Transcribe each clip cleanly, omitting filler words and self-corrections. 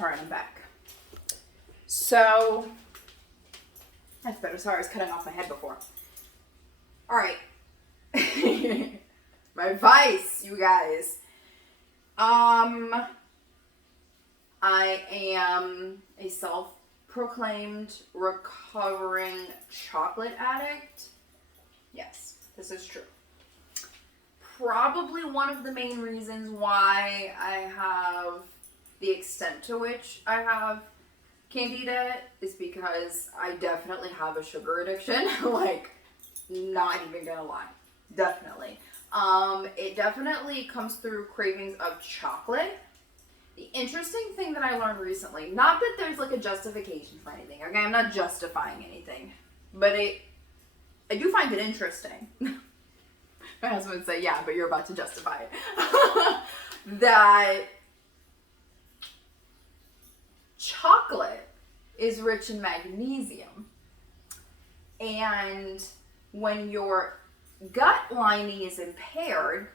All right, I'm back. So, that's better. Sorry, I was cutting off my head before. All right. My advice, you guys. I am a self-proclaimed recovering chocolate addict. Yes, this is true. Probably one of the main reasons why I have the extent to which I have Candida is because I definitely have a sugar addiction. Like, not even gonna lie. Definitely. It definitely comes through cravings of chocolate. The interesting thing that I learned recently, not that there's like a justification for anything, okay? I'm not justifying anything, but I do find it interesting. My husband would say, yeah, but you're about to justify it. That chocolate is rich in magnesium. And when your gut lining is impaired,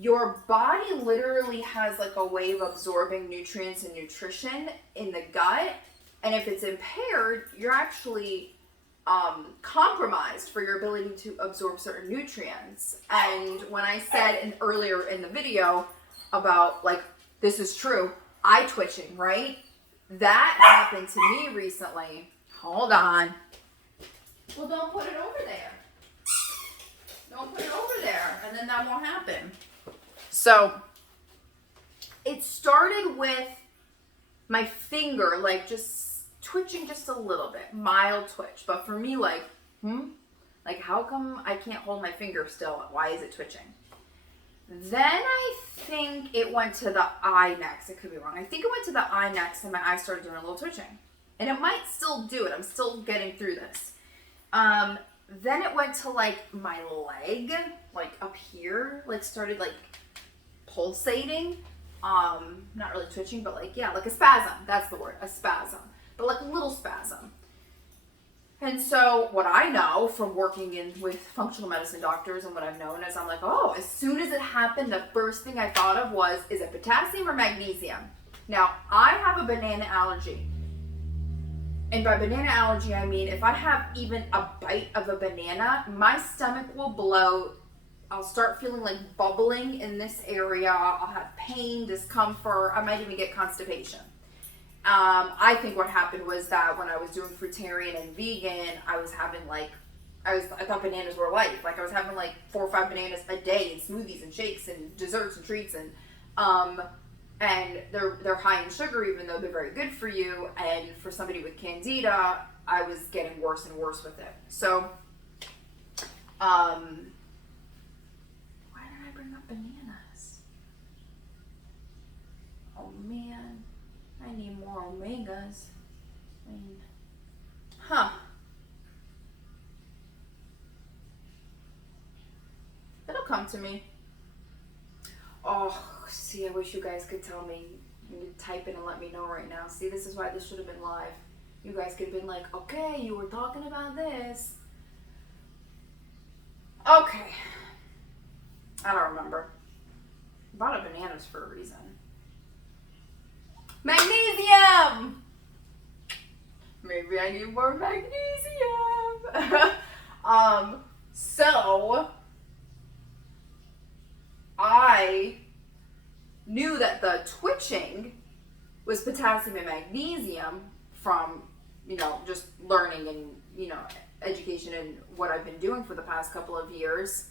your body literally has like a way of absorbing nutrients and nutrition in the gut. And if it's impaired, you're actually compromised for your ability to absorb certain nutrients. And when I said earlier in the video about like, this is true, eye twitching, right? That happened to me recently. Hold on. Well, don't put it over there. Don't put it over there, and then that won't happen. So, it started with my finger, like, just twitching just a little bit. Mild twitch. But for me, like, Like, how come I can't hold my finger still? Why is it twitching? Then I think it went to the eye next. It could be wrong. I think it went to the eye next, and my eye started doing a little twitching. And it might still do it. I'm still getting through this. Then it went to like my leg, like up here, like started like pulsating. Not really twitching, but like, yeah, like a spasm. That's the word, a spasm. But like a little spasm. And so what I know from working with functional medicine doctors and what I've known is I'm like, oh, as soon as it happened, the first thing I thought of was, is it potassium or magnesium? Now, I have a banana allergy. And by banana allergy, I mean if I have even a bite of a banana, my stomach will bloat. I'll start feeling like bubbling in this area. I'll have pain, discomfort. I might even get constipation. I think what happened was that when I was doing fruitarian and vegan, I was having like, I thought bananas were life. Like I was having like 4 or 5 bananas a day and smoothies and shakes and desserts and treats and they're high in sugar even though they're very good for you. And for somebody with Candida, I was getting worse and worse with it. So, why did I bring up bananas? Oh man. I need more omegas. I mean, it'll come to me. Oh, see, I wish you guys could tell me. You could type it and let me know right now. See, this is why this should have been live. You guys could have been like, okay, you were talking about this. Okay. I don't remember. I bought bananas for a reason. Magnesium! Maybe I need more magnesium. So I knew that the twitching was potassium and magnesium from, just learning and, education and what I've been doing for the past couple of years.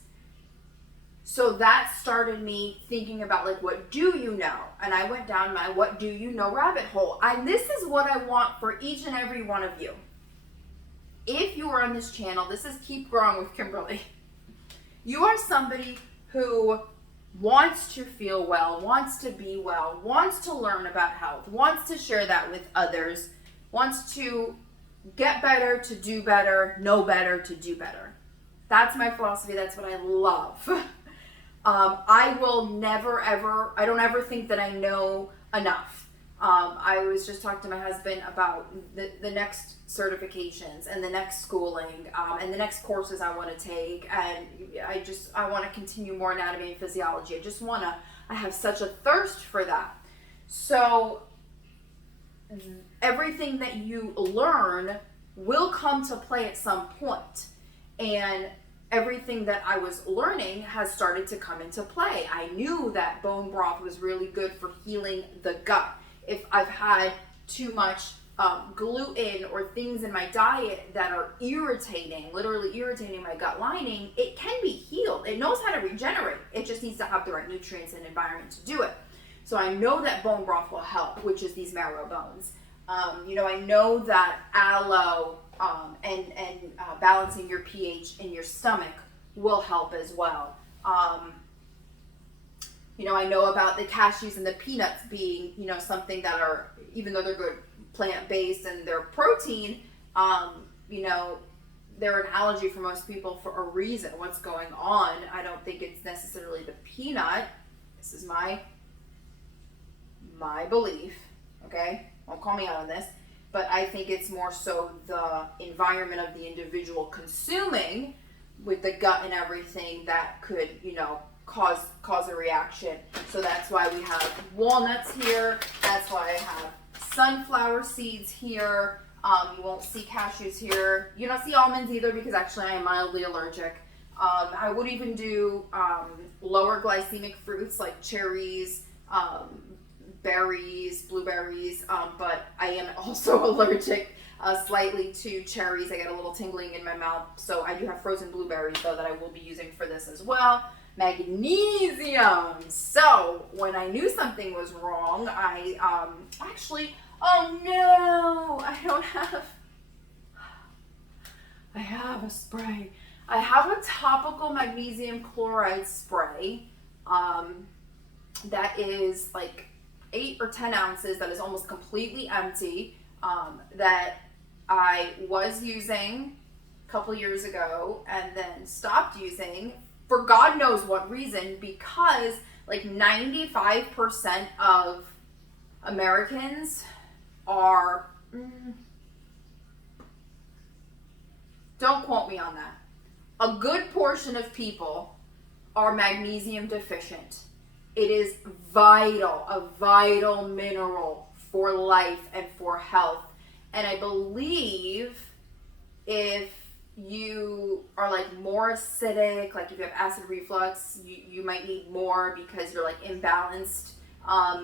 So that started me thinking about like, what do you know? And I went down my what do you know rabbit hole. And this is what I want for each and every one of you. If you are on this channel, this is Keep Growing with Kimberly. You are somebody who wants to feel well, wants to be well, wants to learn about health, wants to share that with others, wants to get better, to do better, know better, to do better. That's my philosophy. That's what I love. I will never, ever, I don't ever think that I know enough. I was just talking to my husband about the next certifications and the next schooling and the next courses I want to take. And I want to continue more anatomy and physiology. I have such a thirst for that. So everything that you learn will come to play at some point. And everything that I was learning has started to come into play. I knew that bone broth was really good for healing the gut. If I've had too much gluten or things in my diet that are irritating, literally irritating my gut lining, it can be healed. It knows how to regenerate. It just needs to have the right nutrients and environment to do it. So I know that bone broth will help, which is these marrow bones. I know that aloe and balancing your pH in your stomach will help as well. I know about the cashews and the peanuts being, something that are, even though they're good plant-based and they're protein, they're an allergy for most people for a reason. What's going on? I don't think it's necessarily the peanut. This is my belief, okay? Don't call me out on this. But I think it's more so the environment of the individual consuming with the gut and everything that could, cause a reaction. So that's why we have walnuts here. That's why I have sunflower seeds here. You won't see cashews here. You don't see almonds either because actually I am mildly allergic. I would even do lower glycemic fruits like cherries, berries, blueberries, but I am also allergic slightly to cherries. I get a little tingling in my mouth. So I do have frozen blueberries though that I will be using for this as well. Magnesium. So when I knew something was wrong, I oh no, I have a spray. I have a topical magnesium chloride spray that is like 8 or 10 ounces, that is almost completely empty, that I was using a couple years ago and then stopped using for God knows what reason, because like 95% of Americans are, don't quote me on that, a good portion of people are magnesium deficient. It is a vital mineral for life and for health. And I believe if you are like more acidic, like if you have acid reflux, you might need more because you're like imbalanced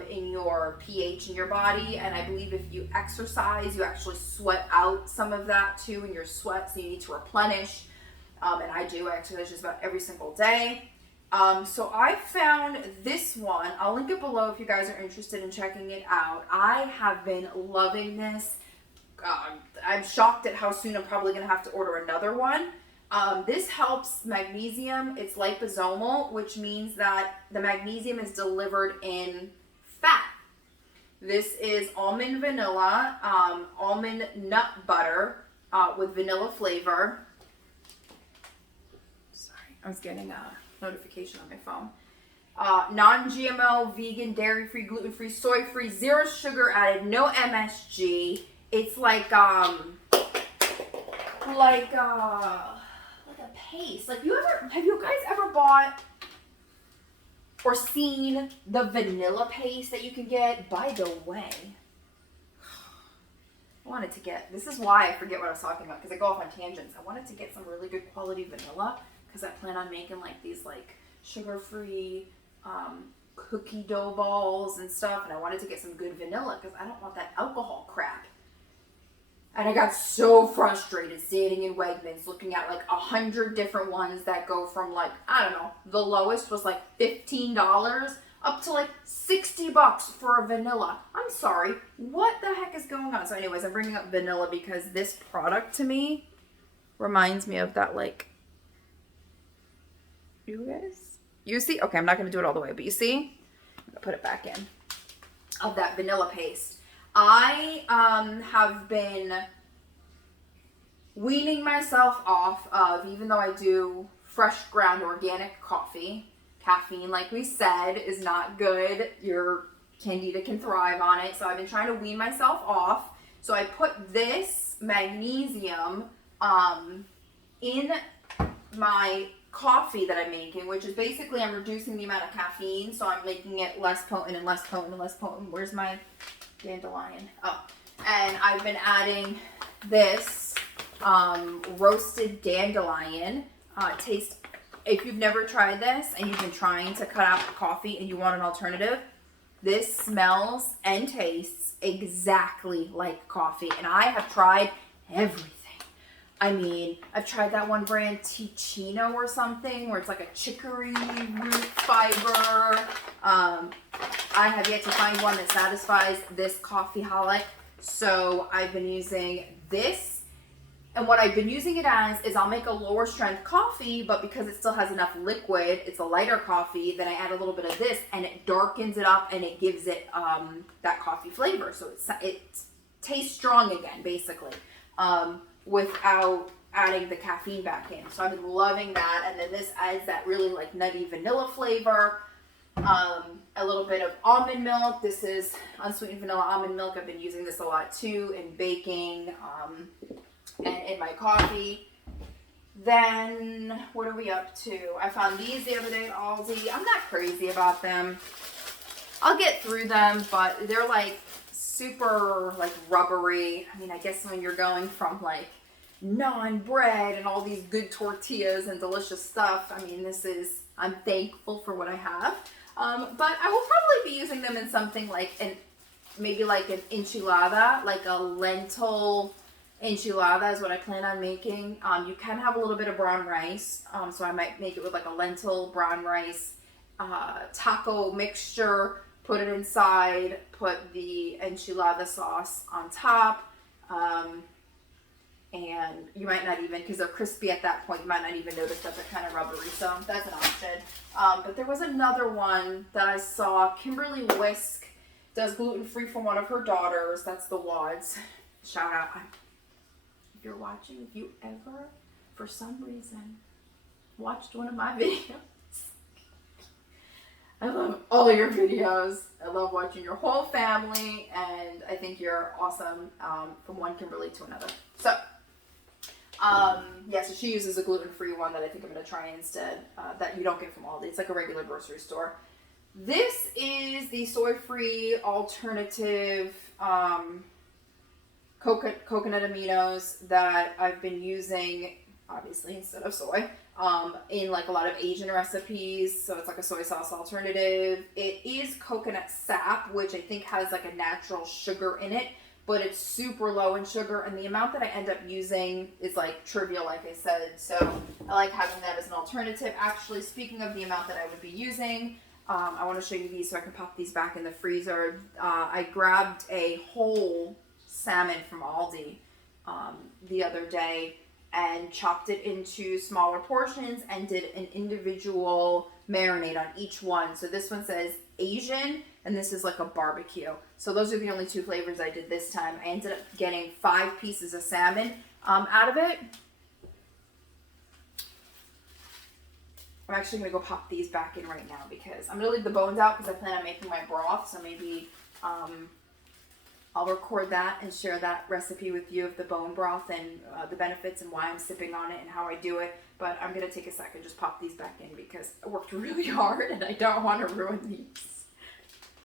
in your pH in your body. And I believe if you exercise, you actually sweat out some of that too in your sweat, so you need to replenish. And I exercise just about every single day. So I found this one. I'll link it below if you guys are interested in checking it out. I have been loving this. I'm shocked at how soon I'm probably going to have to order another one. This helps magnesium. It's liposomal, which means that the magnesium is delivered in fat. This is almond vanilla, almond nut butter with vanilla flavor. Sorry, I was getting a notification on my phone. Non-GMO, vegan, dairy-free, gluten-free, soy-free, zero sugar added, no MSG. It's like a paste. Like have you guys ever bought or seen the vanilla paste that you can get? By the way, I wanted to get, this is why I forget what I was talking about because I go off on tangents. I wanted to get some really good quality vanilla because I plan on making like these like sugar-free cookie dough balls and stuff, and I wanted to get some good vanilla because I don't want that alcohol crap. And I got so frustrated standing in Wegmans looking at like 100 different ones that go from like, I don't know, the lowest was like $15 up to like $60 for a vanilla. I'm sorry, what the heck is going on? So anyways, I'm bringing up vanilla because this product to me reminds me of that, like, you see? Okay, I'm not going to do it all the way, but you see? I'm going to put it back in. Of that vanilla paste. I have been weaning myself off of, even though I do fresh ground organic coffee, caffeine, like we said, is not good. Your Candida can thrive on it. So I've been trying to wean myself off. So I put this magnesium in my coffee that I'm making, which is basically I'm reducing the amount of caffeine. So I'm making it less potent and less potent and less potent. Where's my Dandelion. Oh, and I've been adding this roasted dandelion. Taste. If you've never tried this and you've been trying to cut out coffee and you want an alternative, this smells and tastes exactly like coffee. And I have tried everything. I mean, I've tried that one brand, Ticino or something, where it's like a chicory root fiber. I have yet to find one that satisfies this coffeeholic. So I've been using this. And what I've been using it as is I'll make a lower strength coffee, but because it still has enough liquid, it's a lighter coffee, then I add a little bit of this and it darkens it up and it gives it that coffee flavor. So it tastes strong again, basically, without adding the caffeine back in. So I've been loving that. And then this adds that really like nutty vanilla flavor. A little bit of almond milk. This is unsweetened vanilla almond milk. I've been using this a lot too in baking and in my coffee. Then what are we up to? I found these the other day at Aldi. I'm not crazy about them. I'll get through them, but they're like super like rubbery. I mean, I guess when you're going from like naan bread and all these good tortillas and delicious stuff, I mean, I'm thankful for what I have. But I will probably be using them in something like maybe like an enchilada, like a lentil enchilada is what I plan on making. You can have a little bit of brown rice, so I might make it with like a lentil brown rice taco mixture, put it inside, put the enchilada sauce on top, and you might not even, because they're crispy at that point, you might not even notice that they're kind of rubbery, so that's an option. But there was another one that I saw. Kimberly Whisk does gluten-free for one of her daughters. That's the Wads. Shout out. If you're watching, if you ever, for some reason, watched one of my videos, I love all your videos. I love watching your whole family, and I think you're awesome from one Kimberly to another. So, so she uses a gluten-free one that I think I'm going to try instead, that you don't get from Aldi. It's like a regular grocery store. This is the soy-free alternative coconut aminos that I've been using, obviously, instead of soy, in like a lot of Asian recipes. So it's like a soy sauce alternative. It is coconut sap, which I think has like a natural sugar in it, but it's super low in sugar, and the amount that I end up using is like trivial, like I said. So I like having that as an alternative. Actually, speaking of the amount that I would be using, I want to show you these so I can pop these back in the freezer. I grabbed a whole salmon from Aldi the other day and chopped it into smaller portions and did an individual marinade on each one. So this one says Asian and this is like a barbecue. So those are the only two flavors I did this time. I ended up getting 5 pieces of salmon out of it. I'm actually going to go pop these back in right now because I'm going to leave the bones out because I plan on making my broth. So maybe I'll record that and share that recipe with you of the bone broth and the benefits and why I'm sipping on it and how I do it. But I'm going to take a second, just pop these back in because I worked really hard and I don't want to ruin these.